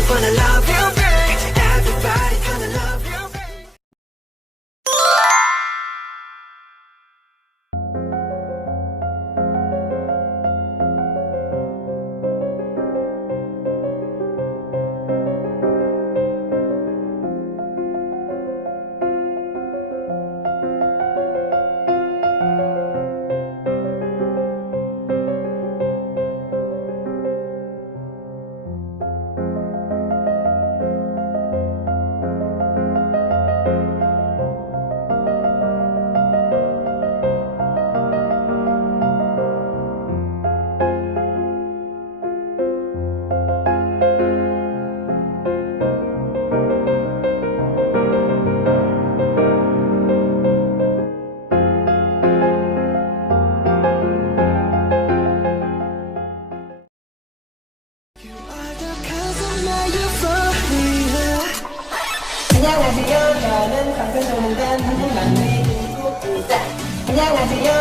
Everybody wanna love you, babe. Everybody gonna love you, babe. 안녕하세요. 저는 방송전문단 한국만의 김국입니다. 안녕하세요.